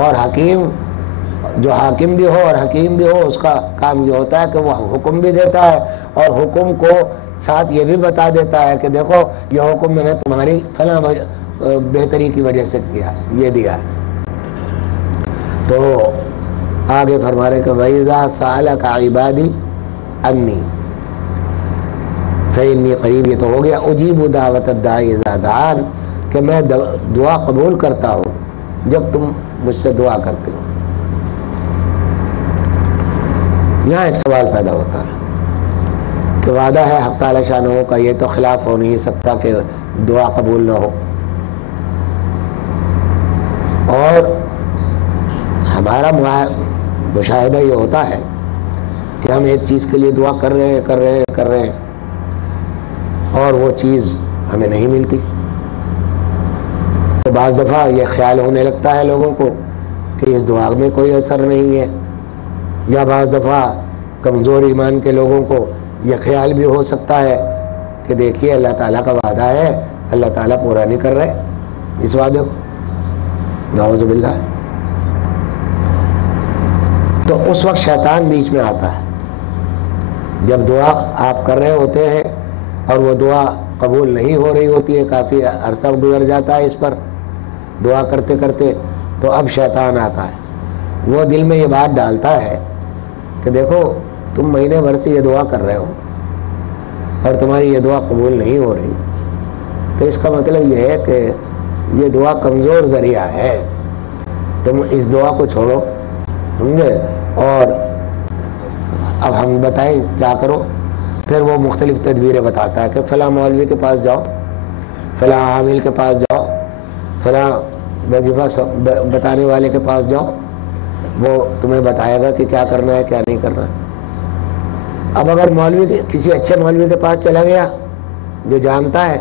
اور حکیم جو حاکم بھی ہو اور حکیم بھی ہو، اس کا کام یہ ہوتا ہے کہ وہ حکم بھی دیتا ہے اور حکم کو ساتھ یہ بھی بتا دیتا ہے کہ دیکھو یہ حکم میں نے تمہاری فلاں بہتری کی وجہ سے کیا، یہ دیا ہے۔ تو آگے فرما رہے کہ وَإِذَا سَأَلَكَ عِبَادِي عَنِّي فَإِنِّي قَرِيبٌ، یہ تو ہو گیا اجیب دعوت الداعی اذا دعان، کہ میں دعا قبول کرتا ہوں جب تم مجھ سے دعا کرتے ہو۔ یہاں ایک سوال پیدا ہوتا ہے کہ وعدہ ہے حق تعالی شانہ کا، یہ تو خلاف ہو نہیں سکتا کہ دعا قبول نہ ہو، اور ہمارا مشاہدہ یہ ہوتا ہے کہ ہم ایک چیز کے لیے دعا کر رہے ہیں اور وہ چیز ہمیں نہیں ملتی، تو بعض دفعہ یہ خیال ہونے لگتا ہے لوگوں کو کہ اس دعا میں کوئی اثر نہیں ہے، یا بعض دفعہ کمزور ایمان کے لوگوں کو یہ خیال بھی ہو سکتا ہے کہ دیکھیے اللہ تعالیٰ کا وعدہ ہے، اللہ تعالیٰ پورا نہیں کر رہے اس وعدے کو، نعوذ باللہ۔ تو اس وقت شیطان بیچ میں آتا ہے جب دعا آپ کر رہے ہوتے ہیں اور وہ دعا قبول نہیں ہو رہی ہوتی ہے، کافی عرصہ گزر جاتا ہے اس پر دعا کرتے کرتے، تو اب شیطان آتا ہے، وہ دل میں یہ بات ڈالتا ہے کہ دیکھو تم مہینے بھر سے یہ دعا کر رہے ہو اور تمہاری یہ دعا قبول نہیں ہو رہی، تو اس کا مطلب یہ ہے کہ یہ دعا کمزور ذریعہ ہے، تم اس دعا کو چھوڑو، سمجھے، اور اب ہم بتائیں کیا کرو۔ پھر وہ مختلف تدبیریں بتاتا ہے کہ فلاں مولوی کے پاس جاؤ، فلاں عامل کے پاس جاؤ، فلاں وظیفہ بتانے والے کے پاس جاؤ، وہ تمہیں بتائے گا کہ کیا کرنا ہے کیا نہیں کرنا ہے۔ اب اگر مولوی کسی اچھے مولوی کے پاس چلا گیا جو جانتا ہے،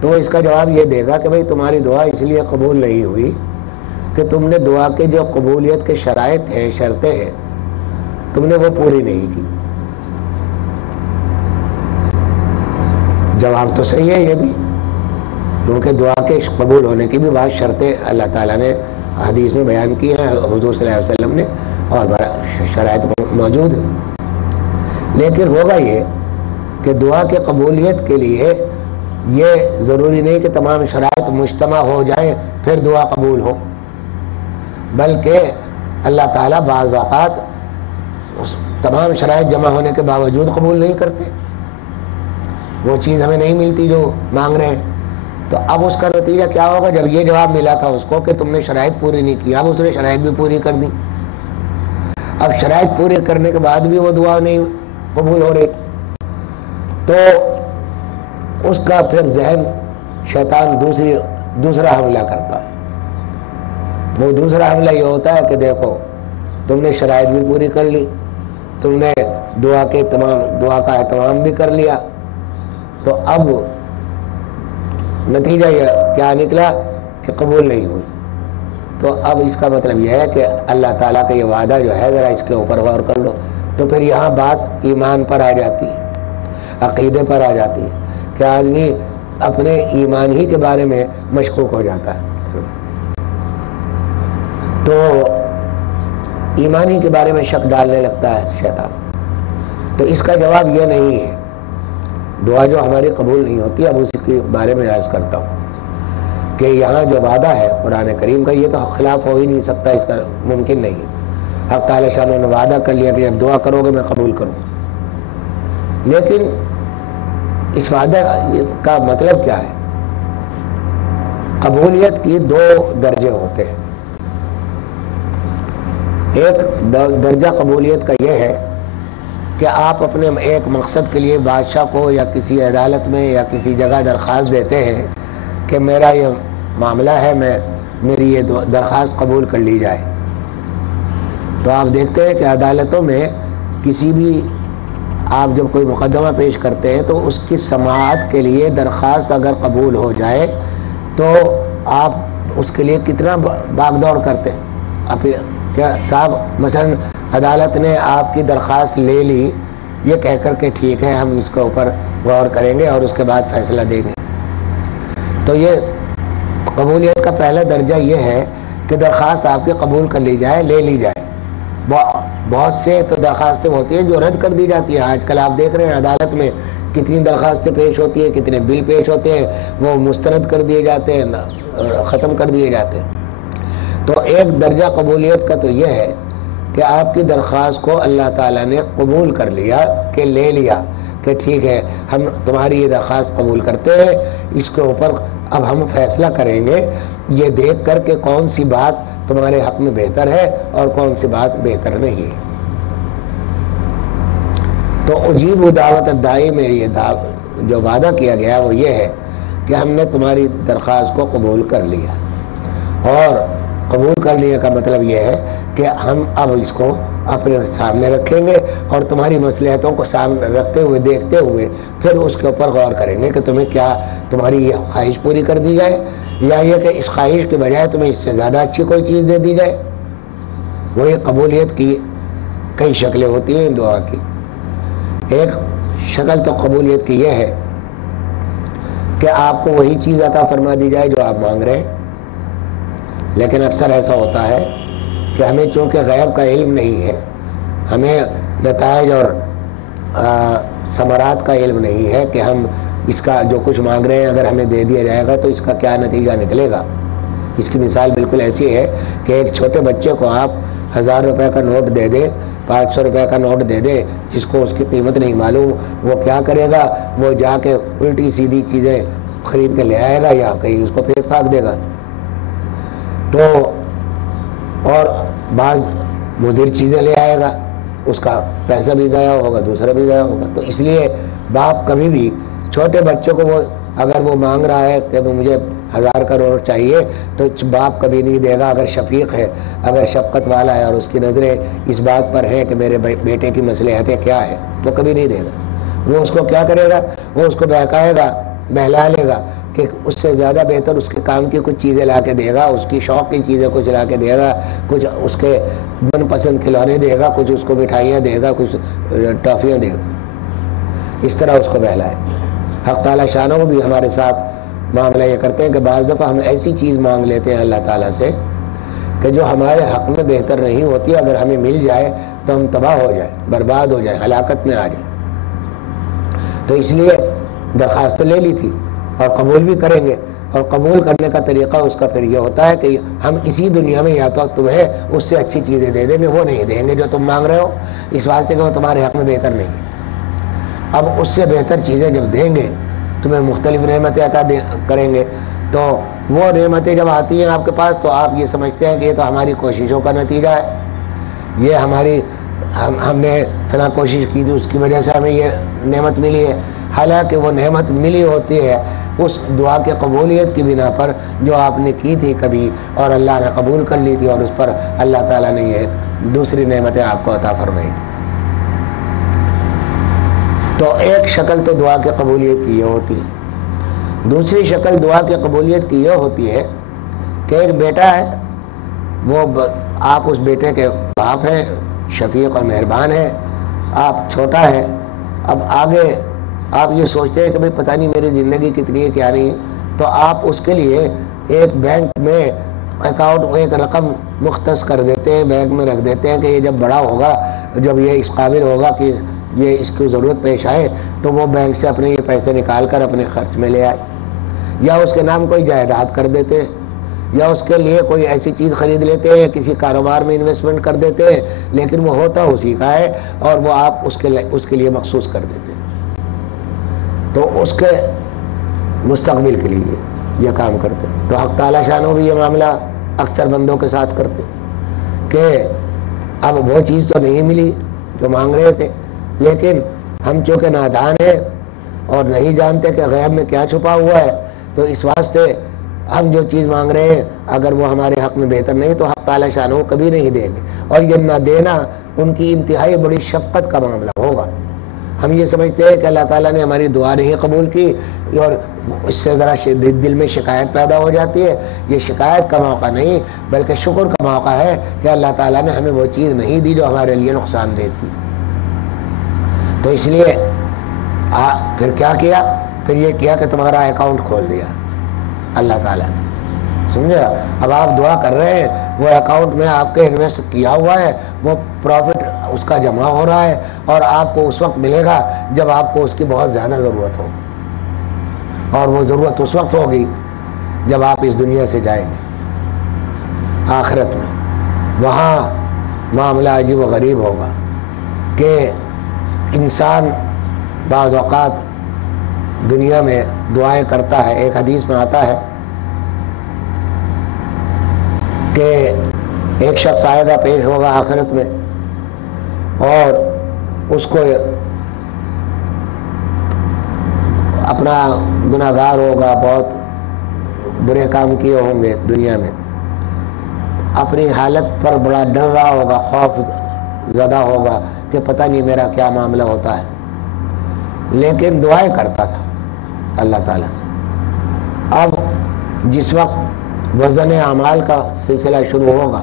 تو اس کا جواب یہ دے گا کہ بھئی تمہاری دعا اس لیے قبول نہیں ہوئی کہ تم نے دعا کے جو قبولیت کے شرائط ہیں، شرطیں ہیں، تم نے وہ پوری نہیں کی۔ جواب تو صحیح ہے یہ بھی، کیونکہ دعا کے قبول ہونے کی بھی بعض شرطیں اللہ تعالیٰ نے حدیث میں بیان کی ہیں، حضور صلی اللہ علیہ وسلم نے، اور شرائط موجود ہیں۔ لیکن ہوگا یہ کہ دعا کے قبولیت کے لیے یہ ضروری نہیں کہ تمام شرائط مجتمع ہو جائیں پھر دعا قبول ہو، بلکہ اللہ تعالیٰ بعض اوقات تمام شرائط جمع ہونے کے باوجود قبول نہیں کرتے، وہ چیز ہمیں نہیں ملتی جو مانگ رہے ہیں۔ تو اب اس کا نتیجہ کیا ہوگا؟ جب یہ جواب ملا تھا اس کو کہ تم نے شرائط پوری نہیں کی، اب اس نے شرائط بھی پوری کر دی، اب شرائط پوری کرنے کے بعد بھی وہ دعا نہیں قبول ہو رہی، تو اس کا پھر ذہن شیطان دوسرا حملہ کرتا ہے۔ وہ دوسرا حملہ یہ ہوتا ہے کہ دیکھو تم نے شرائط بھی پوری کر لی، تم نے دعا کا اہتمام بھی کر لیا، تو اب نتیجہ یہ کیا نکلا کہ قبول نہیں ہوئی۔ تو اب اس کا مطلب یہ ہے کہ اللہ تعالیٰ کا یہ وعدہ جو ہے ذرا اس کے اوپر غور کر لو۔ تو پھر یہاں بات ایمان پر آ جاتی ہے، عقیدے پر آ جاتی ہے کہ آدمی اپنے ایمان ہی کے بارے میں مشکوک ہو جاتا ہے۔ تو ایمانی کے بارے میں شک ڈالنے لگتا ہے شیطان۔ تو اس کا جواب یہ نہیں ہے، دعا جو ہماری قبول نہیں ہوتی، اب اسی کے بارے میں عرض کرتا ہوں کہ یہاں جو وعدہ ہے قرآن کریم کا، یہ تو خلاف ہو ہی نہیں سکتا، اس کا ممکن نہیں ہے۔ حق تعالی شاہ نے وعدہ کر لیا کہ جب دعا کرو گے میں قبول کروں گا، لیکن اس وعدہ کا مطلب کیا ہے؟ قبولیت کی دو درجے ہوتے ہیں۔ ایک درجہ قبولیت کا یہ ہے کہ آپ اپنے ایک مقصد کے لیے بادشاہ کو یا کسی عدالت میں یا کسی جگہ درخواست دیتے ہیں کہ میرا یہ معاملہ ہے، میری یہ درخواست قبول کر لی جائے۔ تو آپ دیکھتے ہیں کہ عدالتوں میں کسی بھی آپ جب کوئی مقدمہ پیش کرتے ہیں تو اس کی سماعت کے لیے درخواست اگر قبول ہو جائے تو آپ اس کے لیے کتنا بھاگ دوڑ کرتے ہیں۔ کیا صاحب مثلا عدالت نے آپ کی درخواست لے لی یہ کہہ کر کے ٹھیک ہے ہم اس کے اوپر غور کریں گے اور اس کے بعد فیصلہ دیں گے۔ تو یہ قبولیت کا پہلا درجہ یہ ہے کہ درخواست آپ کی قبول کر لی جائے، لے لی جائے۔ بہت سے تو درخواستیں ہوتی ہیں جو رد کر دی جاتی ہیں۔ آج کل آپ دیکھ رہے ہیں عدالت میں کتنی درخواستیں پیش ہوتی ہیں، کتنے بل پیش ہوتے ہیں، وہ مسترد کر دیے جاتے ہیں، ختم کر دیے جاتے ہیں۔ تو ایک درجہ قبولیت کا تو یہ ہے کہ آپ کی درخواست کو اللہ تعالیٰ نے قبول کر لیا، کہ لے لیا، کہ ٹھیک ہے ہم تمہاری یہ درخواست قبول کرتے ہیں، اس کے اوپر اب ہم فیصلہ کریں گے یہ دیکھ کر کہ کون سی بات تمہارے حق میں بہتر ہے اور کون سی بات بہتر نہیں ہے۔ تو اجیب دعوت الداعی میں یہ جو وعدہ کیا گیا وہ یہ ہے کہ ہم نے تمہاری درخواست کو قبول کر لیا، اور قبول کر لینے کا مطلب یہ ہے کہ ہم اب اس کو اپنے سامنے رکھیں گے اور تمہاری مصلحتوں کو سامنے رکھتے ہوئے دیکھتے ہوئے پھر اس کے اوپر غور کریں گے کہ تمہیں کیا تمہاری یہ خواہش پوری کر دی جائے، یا یہ کہ اس خواہش کے بجائے تمہیں اس سے زیادہ اچھی کوئی چیز دے دی جائے۔ وہی قبولیت کی کئی شکلیں ہوتی ہیں دعا کی۔ ایک شکل تو قبولیت کی یہ ہے کہ آپ کو وہی چیز عطا فرما دی جائے جو آپ مانگ رہے ہیں، لیکن اکثر ایسا ہوتا ہے کہ ہمیں چونکہ غیب کا علم نہیں ہے، ہمیں نتائج اور ثمرات کا علم نہیں ہے کہ ہم اس کا جو کچھ مانگ رہے ہیں اگر ہمیں دے دیا جائے گا تو اس کا کیا نتیجہ نکلے گا۔ اس کی مثال بالکل ایسی ہے کہ ایک چھوٹے بچے کو آپ 1000 روپے کا نوٹ دے دیں، 500 روپے کا نوٹ دے دیں، جس کو اس کی قیمت نہیں معلوم، وہ کیا کرے گا؟ وہ جا کے الٹی سیدھی چیزیں خرید کے لے آئے گا یا کہیں اس کو پھینک پھاک دے گا۔ تو اور بعض مضر چیزیں لے آئے گا، اس کا پیسہ بھی ضائع ہوگا، دوسرا بھی ضائع ہوگا۔ تو اس لیے باپ کبھی بھی چھوٹے بچوں کو اگر وہ مانگ رہا ہے کہ مجھے 1000 کا نوٹ چاہیے تو باپ کبھی نہیں دے گا۔ اگر شفیق ہے، اگر شفقت والا ہے اور اس کی نظریں اس بات پر ہیں کہ میرے بیٹے کی مصلحتیں کیا ہے، وہ کبھی نہیں دے گا۔ وہ اس کو کیا کرے گا؟ وہ اس کو بہکائے گا، بہلا لے گا کہ اس سے زیادہ بہتر اس کے کام کی کچھ چیزیں لا کے دے گا، اس کی شوق کی چیزیں کچھ لا کے دے گا، کچھ اس کے من پسند کھلونے دے گا، کچھ اس کو مٹھائیاں دے گا، کچھ ٹافیاں دے گا، اس طرح اس کو بہلائے۔ حق تعالیٰ شانہ بھی ہمارے ساتھ معاملہ یہ کرتے ہیں کہ بعض دفعہ ہم ایسی چیز مانگ لیتے ہیں اللہ تعالیٰ سے کہ جو ہمارے حق میں بہتر نہیں ہوتی، اگر ہمیں مل جائے تو ہم تباہ ہو جائیں، برباد ہو جائیں، ہلاکت میں آ جائیں۔ تو اس لیے درخواست لے لی تھی اور قبول بھی کریں گے، اور قبول کرنے کا طریقہ اس کا پھر یہ ہوتا ہے کہ ہم اسی دنیا میں یا تو تمہیں اس سے اچھی چیزیں دے دیں گے، وہ نہیں دیں گے جو تم مانگ رہے ہو، اس واسطے کہ وہ تمہارے حق میں بہتر نہیں ہے۔ اب اس سے بہتر چیزیں جب دیں گے، تمہیں مختلف نعمتیں عطا کریں گے، تو وہ نعمتیں جب آتی ہیں آپ کے پاس تو آپ یہ سمجھتے ہیں کہ یہ تو ہماری کوششوں کا نتیجہ ہے، یہ ہم نے فلاں کوشش کی تھی، اس کی وجہ سے ہمیں یہ نعمت ملی ہے۔ حالانکہ وہ نعمت ملی ہوتی ہے اس دعا کے قبولیت کی بنا پر جو آپ نے کی تھی کبھی اور اللہ نے قبول کر لی تھی، اور اس پر اللہ تعالیٰ نے یہ دوسری نعمتیں آپ کو عطا فرمائی تھی۔ تو ایک شکل تو دعا کی قبولیت کی یہ ہوتی ہے۔ دوسری شکل دعا کی قبولیت کی یہ ہوتی ہے کہ ایک بیٹا ہے، وہ آپ اس بیٹے کے باپ ہیں، شفیق اور مہربان ہیں، آپ چھوٹا ہے، اب آگے آپ یہ سوچتے ہیں کہ بھئی پتہ نہیں میری زندگی کتنی ہے کیا نہیں، تو آپ اس کے لیے ایک بینک میں اکاؤنٹ ایک رقم مختص کر دیتے ہیں، بینک میں رکھ دیتے ہیں کہ یہ جب بڑا ہوگا، جب یہ اس قابل ہوگا کہ یہ اس کی ضرورت پیش آئے تو وہ بینک سے اپنے یہ پیسے نکال کر اپنے خرچ میں لے آئے، یا اس کے نام کوئی جائیداد کر دیتے ہیں، یا اس کے لیے کوئی ایسی چیز خرید لیتے ہیں، کسی کاروبار میں انویسٹمنٹ کر دیتے ہیں، لیکن وہ ہوتا اسی کا ہے اور وہ آپ اس کے لیے مخصوص کر دیتے ہیں۔ تو اس کے مستقبل کے لیے یہ کام کرتے ہیں۔ تو حق تعالیٰ شانہ بھی یہ معاملہ اکثر بندوں کے ساتھ کرتے کہ اب وہ چیز تو نہیں ملی جو مانگ رہے تھے، لیکن ہم چونکہ نادان ہیں اور نہیں جانتے کہ غیب میں کیا چھپا ہوا ہے، تو اس واسطے ہم جو چیز مانگ رہے ہیں اگر وہ ہمارے حق میں بہتر نہیں تو حق تعالیٰ شانہ کبھی نہیں دیں گے، اور یہ نہ دینا ان کی انتہائی بڑی شفقت کا معاملہ ہوگا۔ ہم یہ سمجھتے ہیں کہ اللہ تعالیٰ نے ہماری دعا نہیں قبول کی اور اس سے ذرا دل میں شکایت پیدا ہو جاتی ہے۔ یہ شکایت کا موقع نہیں بلکہ شکر کا موقع ہے کہ اللہ تعالیٰ نے ہمیں وہ چیز نہیں دی جو ہمارے لیے نقصان دہ تھی۔ تو اس لیے پھر کیا کیا؟ پھر یہ کیا کہ تمہارا اکاؤنٹ کھول دیا اللہ تعالیٰ نے، سمجھے؟ اب آپ دعا کر رہے ہیں، وہ اکاؤنٹ میں آپ کے انویسٹ کیا ہوا ہے، وہ پروفٹ اس کا جمع ہو رہا ہے، اور آپ کو اس وقت ملے گا جب آپ کو اس کی بہت زیادہ ضرورت ہو، اور وہ ضرورت اس وقت ہوگی جب آپ اس دنیا سے جائیں گے آخرت میں۔ وہاں معاملہ عجیب و غریب ہوگا کہ انسان بعض اوقات دنیا میں دعائیں کرتا ہے، ایک حدیث میں آتا ہے کہ ایک شخص آئے گا، پیش ہوگا آخرت میں، اور اس کو اپنا گناہگار ہوگا، بہت برے کام کیے ہوں گے دنیا میں، اپنی حالت پر بڑا ڈر رہا ہوگا، خوف زدہ ہوگا کہ پتہ نہیں میرا کیا معاملہ ہوتا ہے، لیکن دعائیں کرتا تھا اللہ تعالیٰ سے۔ اب جس وقت وزن اعمال کا سلسلہ شروع ہوگا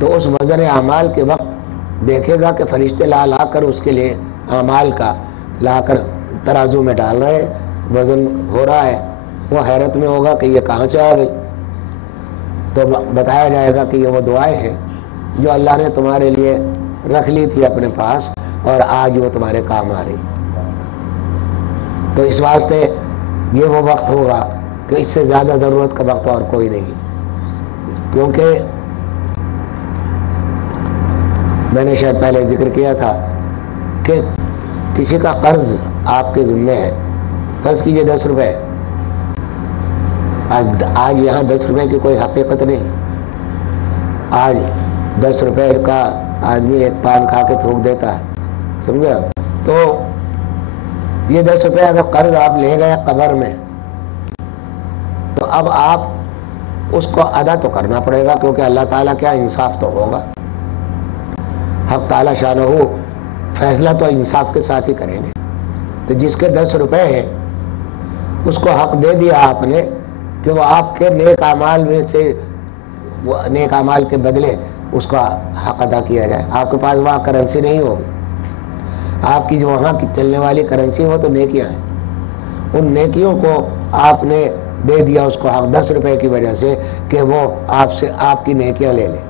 تو اس وزن اعمال کے وقت دیکھے گا کہ فرشتے لا لا کر اس کے لیے اعمال کا لا کر ترازو میں ڈال رہے، وزن ہو رہا ہے، وہ حیرت میں ہوگا کہ یہ کہاں سے آ گئی، تو بتایا جائے گا کہ یہ وہ دعائیں ہیں جو اللہ نے تمہارے لیے رکھ لی تھی اپنے پاس، اور آج وہ تمہارے کام آ رہی۔ تو اس واسطے یہ وہ وقت ہوگا کہ اس سے زیادہ ضرورت کا وقت اور کوئی نہیں، کیونکہ میں نے شاید پہلے ذکر کیا تھا کہ کسی کا قرض آپ کے ذمے ہے، فرض کیجئے 10 روپے، آج یہاں 10 روپے کی کوئی حقیقت نہیں، آج 10 روپے کا آدمی ایک پان کھا کے تھوک دیتا ہے، سمجھا؟ تو یہ 10 روپے اگر قرض آپ لے گئے قبر میں، تو اب آپ اس کو ادا تو کرنا پڑے گا، کیونکہ اللہ تعالیٰ کیا انصاف تو ہوگا، حق تعالیٰ شانہ فیصلہ تو انصاف کے ساتھ ہی کریں گے۔ تو جس کے 10 روپے ہیں اس کو حق دے دیا آپ نے کہ وہ آپ کے نیک اعمال میں سے، وہ نیک اعمال کے بدلے اس کا حق ادا کیا جائے۔ آپ کے پاس وہاں کرنسی نہیں ہوگی، آپ کی جو وہاں کی چلنے والی کرنسی وہ تو نیکیاں ہیں، ان نیکیوں کو آپ نے دے دیا اس کو حق 10 روپے کی وجہ سے کہ وہ آپ سے آپ کی نیکیاں لے لیں۔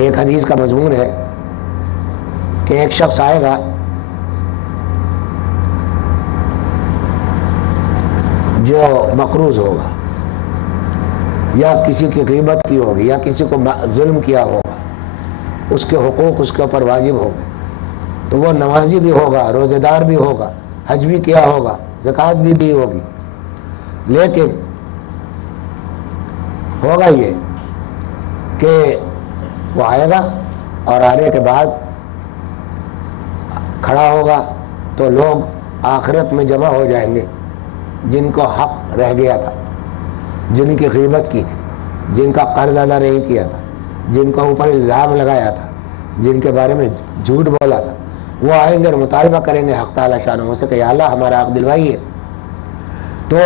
ایک حدیث کا مضمون ہے کہ ایک شخص آئے گا جو مقروض ہوگا، یا کسی کی غیبت کی ہوگی، یا کسی کو ظلم کیا ہوگا، اس کے حقوق اس کے اوپر واجب ہو گئے، تو وہ نمازی بھی ہوگا، روزے دار بھی ہوگا، حج بھی کیا ہوگا، زکوٰۃ بھی دی ہوگی، لیکن ہوگا یہ کہ وہ آئے گا اور آنے کے بعد کھڑا ہوگا تو لوگ آخرت میں جمع ہو جائیں گے جن کو حق رہ گیا تھا، جن کی غیبت کی تھی، جن کا قرض ادا نہیں کیا تھا، جن کا اوپر الزام لگایا تھا، جن کے بارے میں جھوٹ بولا تھا، وہ آئیں گے اور مطالبہ کریں گے حق تعالیٰ شانہ سے کہ یا اللہ ہمارا حق دلوائیے۔ تو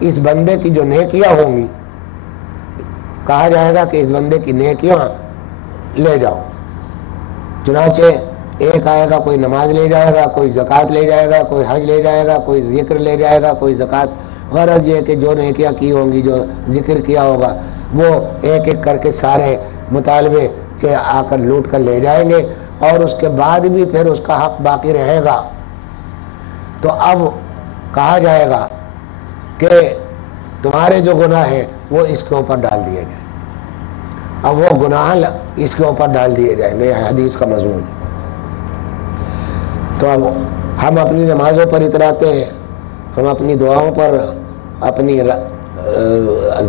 اس بندے کی جو نیکیاں ہوں گی، کہا جائے گا کہ اس بندے کی نیکیاں لے جاؤ، چنانچہ ایک آئے گا، کوئی نماز لے جائے گا، کوئی زکوٰۃ لے جائے گا، کوئی حج لے جائے گا، کوئی ذکر لے جائے گا، کوئی زکوٰۃ، غرض یہ کہ جو نیکیاں کی ہوں گی، جو ذکر کیا ہوگا، وہ ایک ایک کر کے سارے مطالبے کے آ کر لوٹ کر لے جائیں گے، اور اس کے بعد بھی پھر اس کا حق باقی رہے گا۔ تو اب کہا جائے گا کہ تمہارے جو گناہ ہیں وہ اس کے اوپر ڈال دیے جائیں، اب وہ گناہ اس کے اوپر ڈال دیے جائیں گے، حدیث کا مضمون۔ تو اب ہم اپنی نمازوں پر اتراتے ہیں، ہم اپنی دعاؤں پر، اپنی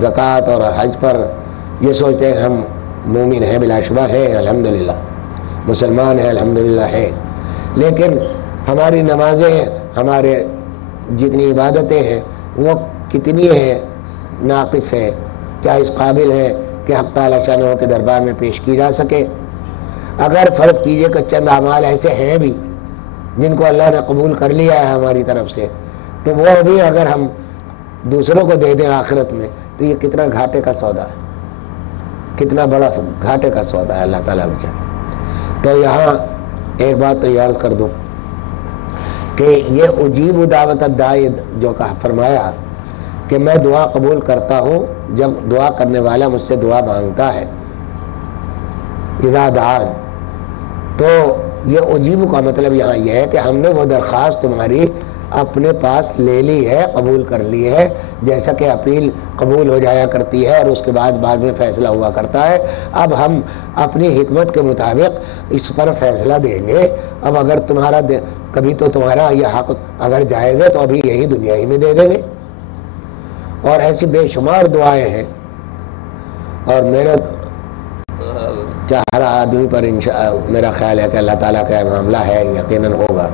زکوٰۃ اور حج پر یہ سوچتے ہیں ہم مومن ہیں، بلا شبہ ہے، الحمدللہ مسلمان ہیں، الحمدللہ ہے، لیکن ہماری نمازیں، ہمارے جتنی عبادتیں ہیں وہ کتنی ہیں، ناقص ہے، کیا اس قابل ہے کہ حق تعالیٰ شانہ کے دربار میں پیش کی جا سکے؟ اگر فرض کیجئے کہ چند اعمال ایسے ہیں بھی جن کو اللہ نے قبول کر لیا ہے ہماری طرف سے، تو وہ بھی اگر ہم دوسروں کو دے دیں آخرت میں تو یہ کتنا گھاٹے کا سودا ہے، کتنا بڑا گھاٹے کا سودا ہے اللہ تعالیٰ بچا۔ تو یہاں ایک بات تو یہ عرض کر دوں کہ یہ اجیب دعوت الداعی جو کہا فرمایا کہ میں دعا قبول کرتا ہوں جب دعا کرنے والا مجھ سے دعا مانگتا ہے. اذا دعان، تو یہ اجیب کا مطلب یہاں یہ ہے کہ ہم نے وہ درخواست تمہاری اپنے پاس لے لی ہے، قبول کر لی ہے، جیسا کہ اپیل قبول ہو جایا کرتی ہے اور اس کے بعد میں فیصلہ ہوا کرتا ہے. اب ہم اپنی حکمت کے مطابق اس پر فیصلہ دیں گے. اب اگر تمہارا کبھی تو تمہارا یہ حق اگر جائے گا تو ابھی یہی دنیا ہی میں دے دیں گے. اور ایسی بے شمار دعائیں ہیں، اور میرے ہر آدمی پر میرا خیال ہے کہ اللہ تعالیٰ کا معاملہ ہے، یقیناً ہوگا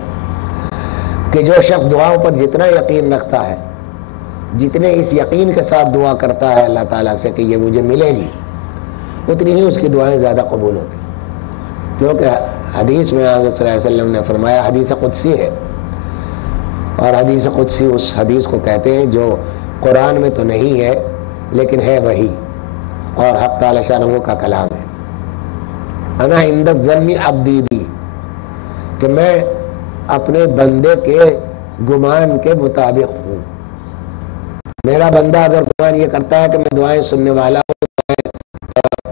کہ جو شخص دعاؤں پر جتنا یقین رکھتا ہے، جتنے اس یقین کے ساتھ دعا کرتا ہے اللہ تعالیٰ سے کہ یہ مجھے ملے گی، اتنی ہی اس کی دعائیں زیادہ قبول ہوتی. کیونکہ حدیث میں حضرت صلی اللہ علیہ وسلم نے فرمایا، حدیث قدسی ہے، اور حدیث قدسی اس حدیث کو کہتے ہیں جو قرآن میں تو نہیں ہے لیکن ہے وہی، اور حق تعالی شانہ کا کلام ہے. انا عند الظن عبدی بی، کہ میں اپنے بندے کے گمان کے مطابق ہوں. میرا بندہ اگر گمان یہ کرتا ہے کہ میں دعائیں سننے والا ہوں، دعائیں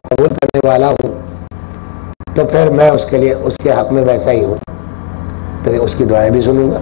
قبول کرنے والا ہوں، تو پھر میں اس کے لیے اس کے حق میں ویسا ہی ہوں، تو اس کی دعائیں بھی سنوں گا.